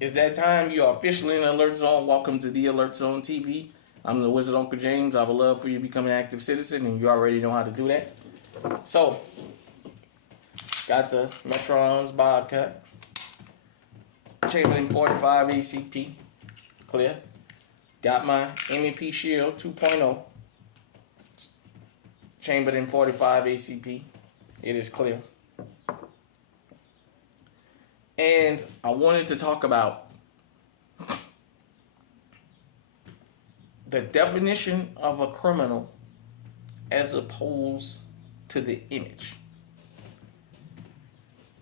It's that time. You are officially in the Alert Zone. Welcome to the Alert Zone TV. I'm the Wizard Uncle James. I would love for you to become an active citizen, and you already know how to do that. So, got the Metrons Bobcat, Chamberlain 45 ACP, clear. Got my M&P Shield 2.0, Chamberlain 45 ACP. It is clear. And I wanted to talk about the definition of a criminal as opposed to the image.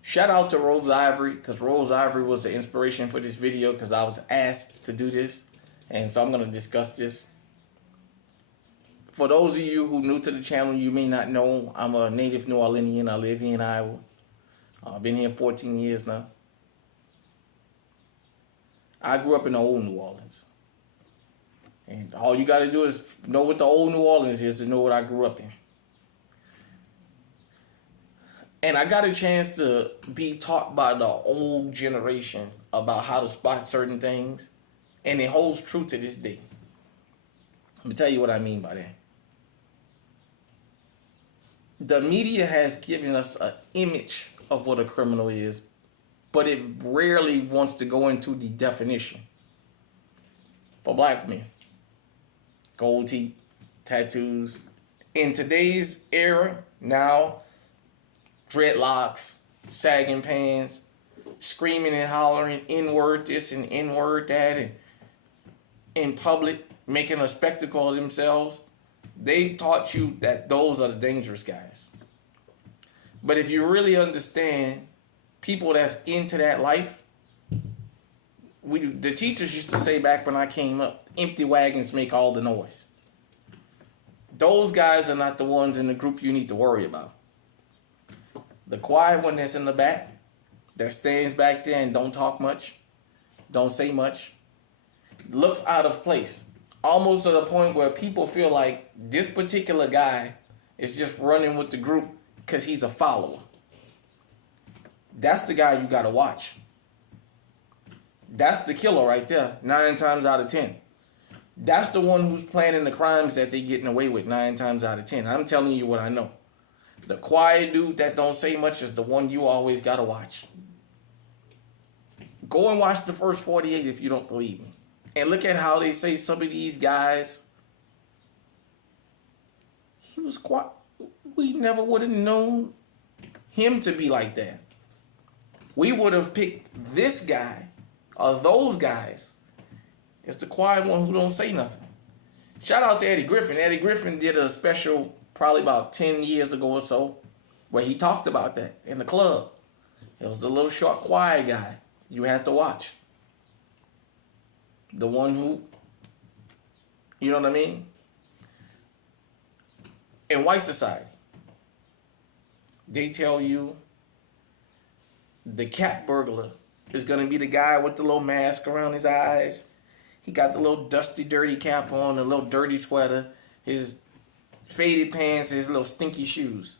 Shout out to Rose Ivory, because Rose Ivory was the inspiration for this video, because I was asked to do this. And so I'm going to discuss this. For those of you who are new to the channel, you may not know, I'm a native New Orleanian. I live here in Iowa. I've been here 14 years now. I grew up in the old New Orleans. And all you got to do is know what the old New Orleans is to know what I grew up in. And I got a chance to be taught by the old generation about how to spot certain things. And it holds true to this day. Let me tell you what I mean by that. The media has given us an image of what a criminal is, but it rarely wants to go into the definition. For black men, gold teeth, tattoos. In today's era, now, dreadlocks, sagging pants, screaming and hollering, N-word this and N-word that, and in public, making a spectacle of themselves. They taught you that those are the dangerous guys. But if you really understand people that's into that life, the teachers used to say back when I came up, empty wagons make all the noise. Those guys are not the ones in the group you need to worry about. The quiet one that's in the back, that stands back there and don't talk much, don't say much, looks out of place. Almost to the point where people feel like this particular guy is just running with the group because he's a follower. That's the guy you got to watch. That's the killer right there, 9 times out of 10. That's the one who's planning the crimes that they getting away with 9 times out of 10. I'm telling you what I know. The quiet dude that don't say much is the one you always got to watch. Go and watch the first 48 if you don't believe me. And look at how they say some of these guys, he was quiet. We never would have known him to be like that. We would have picked this guy or those guys as the quiet one who don't say nothing. Shout out to Eddie Griffin. Eddie Griffin did a special probably about 10 years ago or so where he talked about that in the club. It was the little short quiet guy you had to watch. The one who, you know what I mean? In white society, they tell you the cat burglar is going to be the guy with the little mask around his eyes. He got the little dusty, dirty cap on, the little dirty sweater, his faded pants, his little stinky shoes.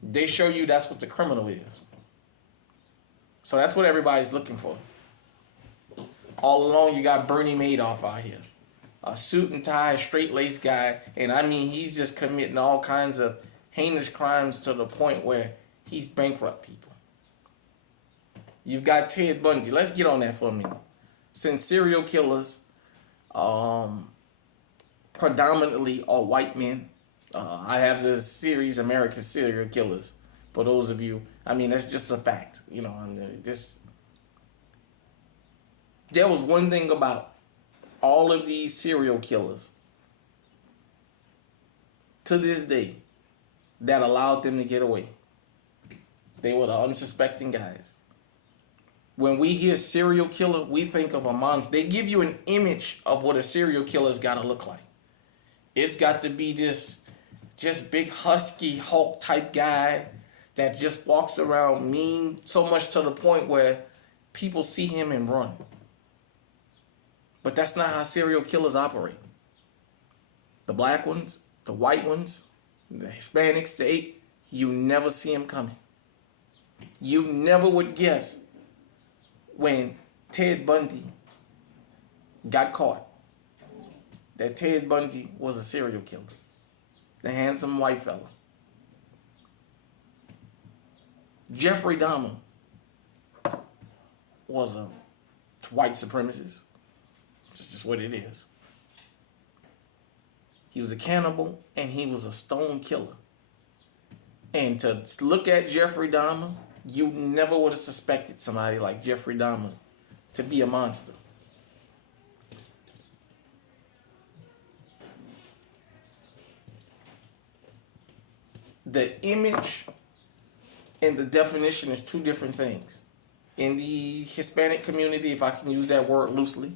They show you that's what the criminal is. So that's what everybody's looking for. All along, you got Bernie Madoff out here. A suit and tie, straight-laced guy. And I mean, he's just committing all kinds of heinous crimes to the point where he's bankrupt people. You've got Ted Bundy. Let's get on that for a minute. Since serial killers predominantly are white men, I have this series, American Serial Killers, for those of you. I mean, that's just a fact. You know, there was one thing about all of these serial killers to this day that allowed them to get away. They were the unsuspecting guys. When we hear serial killer, we think of a monster. They give you an image of what a serial killer's got to look like. It's got to be this just big husky Hulk type guy that just walks around mean so much to the point where people see him and run. But that's not how serial killers operate. The black ones, the white ones, the Hispanics, you never see them coming. You never would guess when Ted Bundy got caught that Ted Bundy was a serial killer. The handsome white fella. Jeffrey Dahmer was a white supremacist. It's just what it is. He was a cannibal and he was a stone killer. And to look at Jeffrey Dahmer, you never would have suspected somebody like Jeffrey Dahmer to be a monster. The image and the definition is two different things. In the Hispanic community, if I can use that word loosely,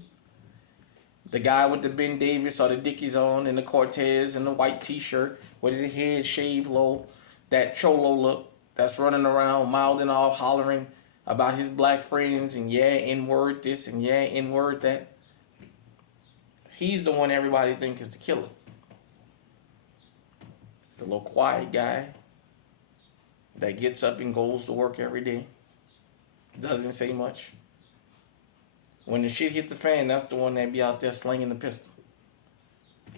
the guy with the Ben Davis or the Dickies on and the Cortez and the white t-shirt with his head shaved low, that cholo look that's running around mouthing off, hollering about his black friends and yeah, N-word this and yeah, N-word that. He's the one everybody thinks is the killer. The little quiet guy that gets up and goes to work every day. Doesn't say much. When the shit hit the fan, that's the one that be out there slinging the pistol.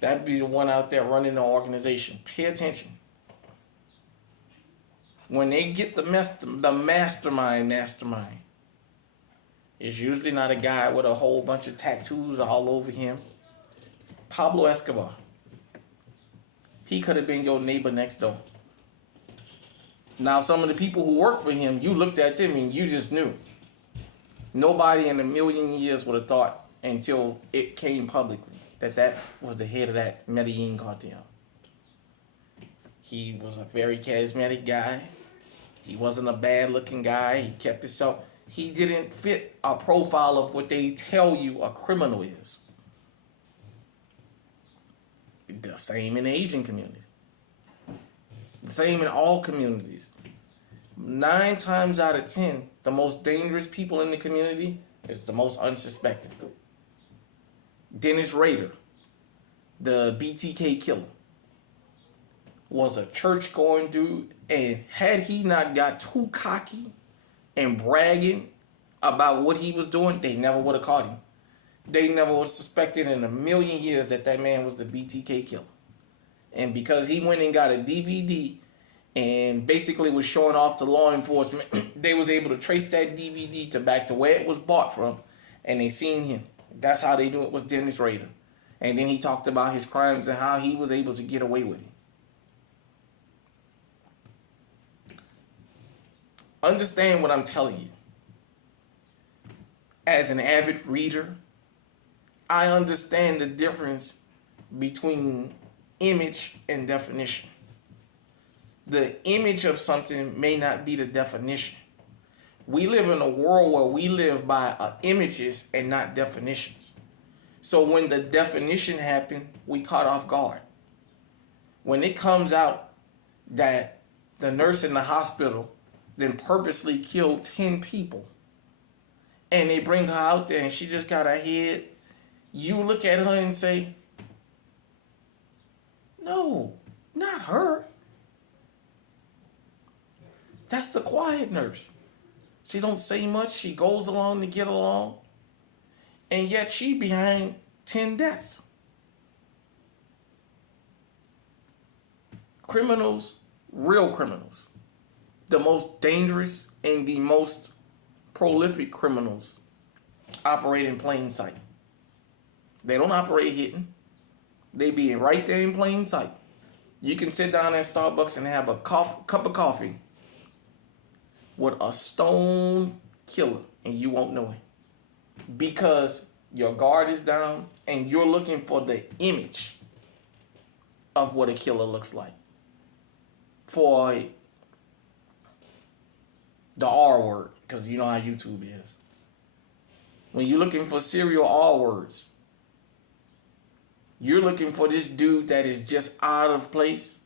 That'd be the one out there running the organization. Pay attention. When they get the mastermind, it's usually not a guy with a whole bunch of tattoos all over him. Pablo Escobar. He could have been your neighbor next door. Now, some of the people who work for him, you looked at them and you just knew. Nobody in a million years would have thought until it came publicly that was the head of that Medellin cartel. He was a very charismatic guy. He wasn't a bad-looking guy. He kept himself. He didn't fit a profile of what they tell you a criminal is. The same in the Asian community. The same in all communities. 9 times out of 10, the most dangerous people in the community is the most unsuspected. Dennis Rader, the BTK killer, was a church-going dude, and had he not got too cocky and bragging about what he was doing, they never would have caught him. They never would have suspected in a million years that man was the BTK killer. And because he went and got a DVD and basically was showing off to law enforcement, they was able to trace that DVD back to where it was bought from, and they seen him. That's how they knew it was Dennis Rader. And then he talked about his crimes and how he was able to get away with it. Understand what I'm telling you. As an avid reader, I understand the difference between image and definition. The image of something may not be the definition. We live in a world where we live by images and not definitions. So when the definition happened, we caught off guard. When it comes out that the nurse in the hospital then purposely killed 10 people, and they bring her out there and she just got her head, you look at her and say, no, not her. That's the quiet nurse. She don't say much. She goes along to get along. And yet she behind 10 deaths. Criminals, real criminals, the most dangerous and the most prolific criminals operate in plain sight. They don't operate hidden. They be right there in plain sight. You can sit down at Starbucks and have a cup of coffee with a stone killer and you won't know it. Because your guard is down and you're looking for the image of what a killer looks like. For the R word, because you know how YouTube is. When you're looking for serial R words, you're looking for this dude that is just out of place.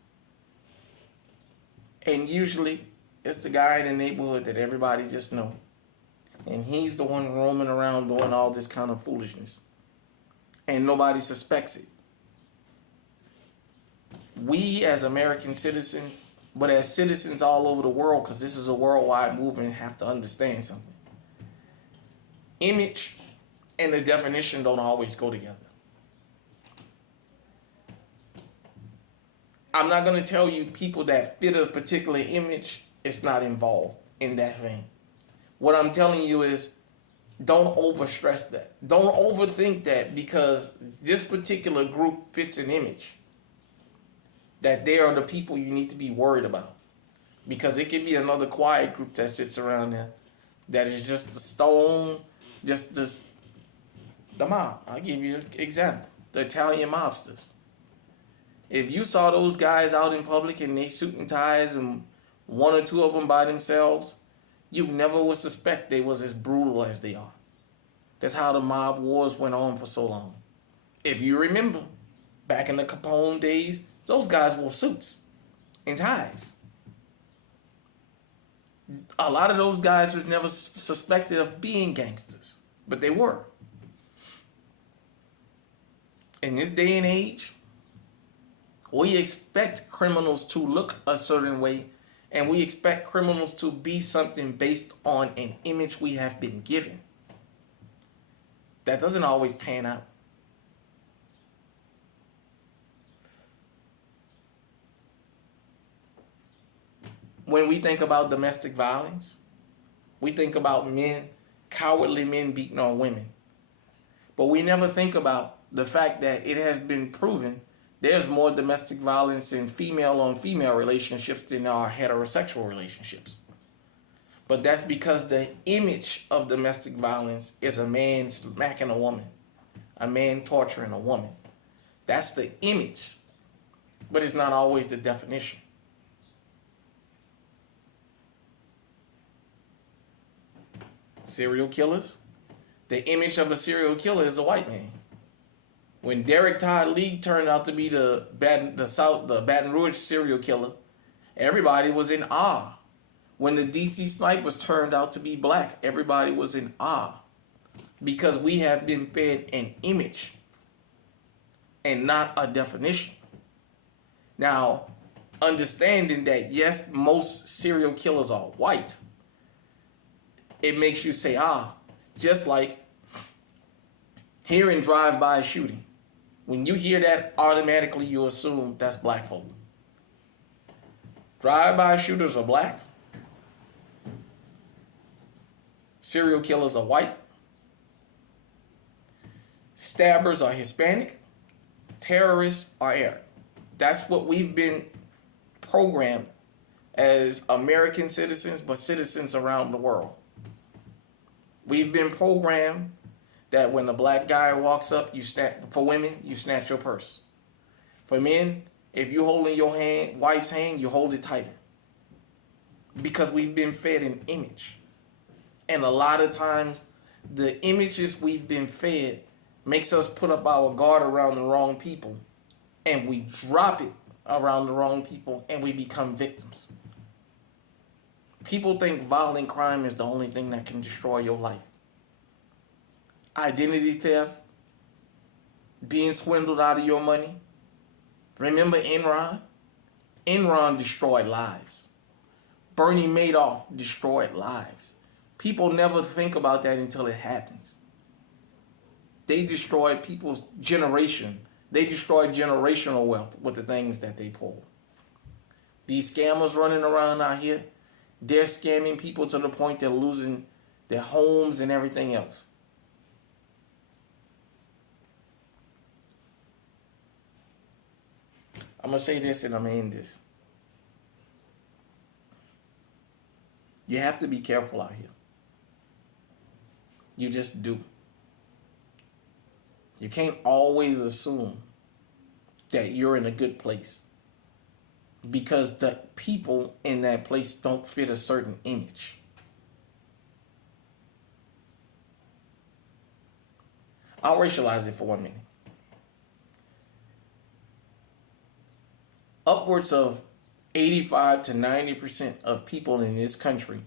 And usually it's the guy in the neighborhood that everybody just know. And he's the one roaming around doing all this kind of foolishness. And nobody suspects it. We as American citizens, but as citizens all over the world, because this is a worldwide movement, have to understand something. image and the definition don't always go together. I'm not going to tell you people that fit a particular image is not involved in that thing. What I'm telling you is don't overstress that. Don't overthink that because this particular group fits an image. That they are the people you need to be worried about. Because it could be another quiet group that sits around there that is just the stone, just the mob. I'll give you an example. The Italian mobsters. If you saw those guys out in public in their suit and ties and one or two of them by themselves, you never would suspect they was as brutal as they are. That's how the mob wars went on for so long. If you remember, back in the Capone days, those guys wore suits and ties. A lot of those guys was never suspected of being gangsters, but they were. In this day and age, we expect criminals to look a certain way, and we expect criminals to be something based on an image we have been given. That doesn't always pan out. When we think about domestic violence, we think about men, cowardly men beating on women. But we never think about the fact that it has been proven there's more domestic violence in female-on-female relationships than there are heterosexual relationships. But that's because the image of domestic violence is a man smacking a woman, a man torturing a woman. That's the image, but it's not always the definition. Serial killers. The image of a serial killer is a white man. When Derek Todd Lee turned out to be the Baton Rouge serial killer, everybody was in awe. When the DC snipers turned out to be black, everybody was in awe. Because we have been fed an image and not a definition. Now, understanding that yes, most serial killers are white, it makes you say, just like hearing drive-by shooting. When you hear that, automatically you assume that's black folk. Drive-by shooters are black. Serial killers are white. Stabbers are Hispanic. Terrorists are Arab. That's what we've been programmed as American citizens, but citizens around the world. We've been programmed that when a black guy walks up, for women, you snatch your purse. For men, if you're holding your wife's hand, you hold it tighter. Because we've been fed an image. And a lot of times, the images we've been fed makes us put up our guard around the wrong people. And we drop it around the wrong people and we become victims. People think violent crime is the only thing that can destroy your life. Identity theft, being swindled out of your money. Remember Enron? Enron destroyed lives. Bernie Madoff destroyed lives. People never think about that until it happens. They destroyed people's generation. They destroyed generational wealth with the things that they pulled. These scammers running around out here, they're scamming people to the point they're losing their homes and everything else. I'm going to say this and I'm going to end this. You have to be careful out here. You just do. You can't always assume that you're in a good place because the people in that place don't fit a certain image. I'll racialize it for 1 minute. Upwards of 85 to 90% of people in this country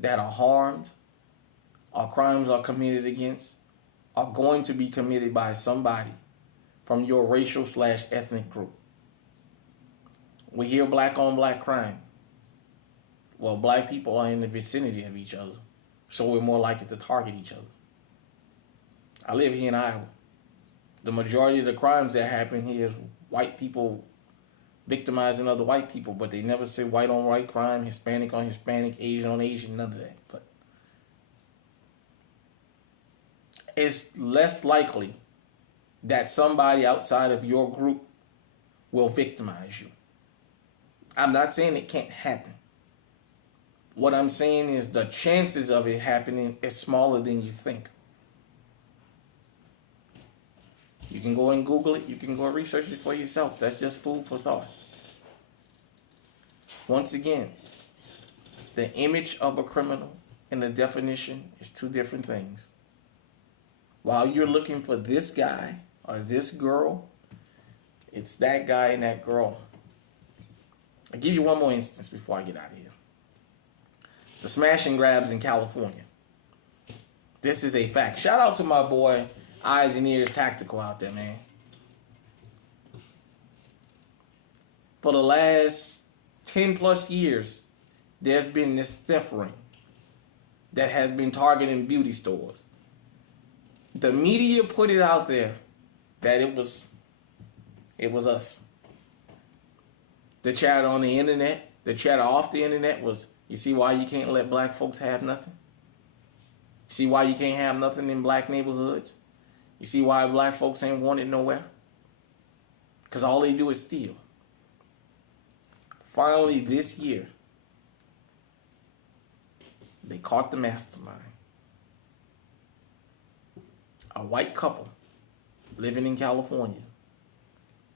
that are harmed, or crimes are committed against, are going to be committed by somebody from your racial/ethnic group. We hear black on black crime. Well, black people are in the vicinity of each other, so we're more likely to target each other. I live here in Iowa. The majority of the crimes that happen here is white people victimizing other white people, but they never say white on white crime, Hispanic on Hispanic, Asian on Asian, none of that. But it's less likely that somebody outside of your group will victimize you. I'm not saying it can't happen. What I'm saying is the chances of it happening is smaller than you think. You can go and Google it. You can go research it for yourself. That's just food for thought. Once again, the image of a criminal and the definition is two different things. While you're looking for this guy or this girl, it's that guy and that girl. I'll give you one more instance before I get out of here. The smash and grabs in California. This is a fact. Shout out to my boy Eyes and Ears Tactical out there, man. For the last 10 plus years, there's been this theft ring that has been targeting beauty stores. The media put it out there that it was us. The chatter on the internet, the chatter off the internet was, you see why you can't let black folks have nothing? See why you can't have nothing in black neighborhoods? You see why black folks ain't wanted nowhere? Because all they do is steal. Finally, this year, they caught the mastermind. A white couple living in California.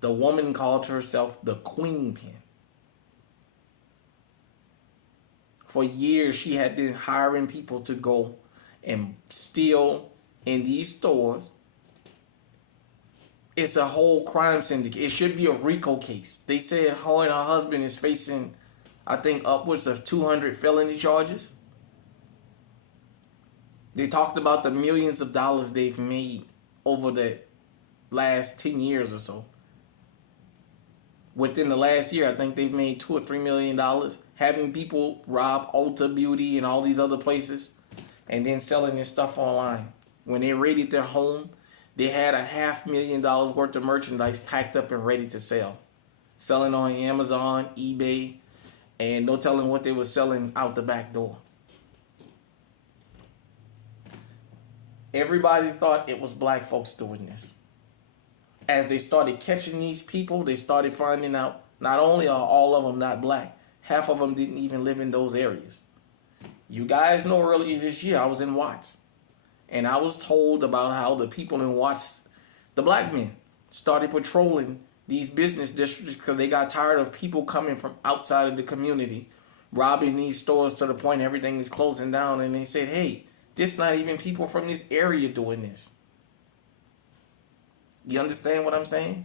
The woman called herself the Queen Pin. For years, she had been hiring people to go and steal in these stores. It's a whole crime syndicate. It should be a RICO case. They said her and her husband is facing, I think, upwards of 200 felony charges. They talked about the millions of dollars they've made over the last 10 years or so. Within the last year, I think they've made $2 or $3 million having people rob Ulta Beauty and all these other places and then selling this stuff online. When they raided their home, they had $500,000 worth of merchandise packed up and ready to sell. Selling on Amazon, eBay, and no telling what they were selling out the back door. Everybody thought it was black folks doing this. As they started catching these people, they started finding out not only are all of them not black, half of them didn't even live in those areas. You guys know earlier this year I was in Watts. And I was told about how the people in Watts, the black men, started patrolling these business districts because they got tired of people coming from outside of the community, robbing these stores to the point everything is closing down. And they said, hey, this not even people from this area doing this. You understand what I'm saying?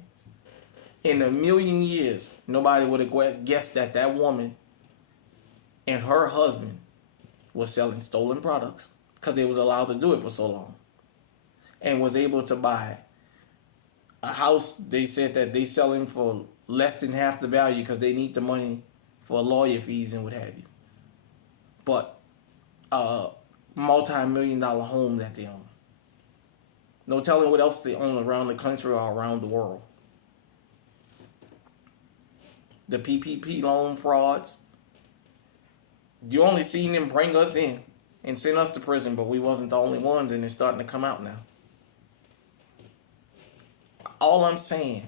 In a million years, nobody would have guessed that that woman and her husband was selling stolen products because they was allowed to do it for so long and was able to buy a house. They said that they selling for less than half the value because they need the money for lawyer fees and what have you. But a multi-million-dollar home that they own. No telling what else they own around the country or around the world. The PPP loan frauds. You only seen them bring us in and send us to prison, but we wasn't the only ones, and it's starting to come out now. All I'm saying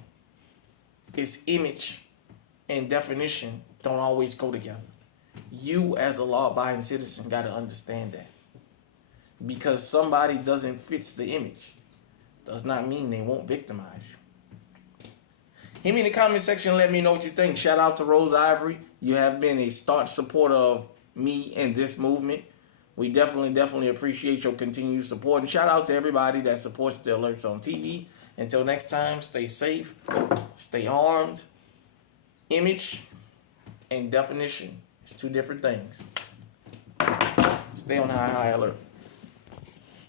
is image and definition don't always go together. You as a law-abiding citizen got to understand that. Because somebody doesn't fit the image does not mean they won't victimize you. Hit me in the comment section, let me know what you think. Shout out to Rose Ivory. You have been a staunch supporter of me and this movement. We definitely appreciate your continued support. And shout out to everybody that supports the alerts on TV. Until next time, stay safe, stay armed. Image and definition is two different things. Stay on high alert.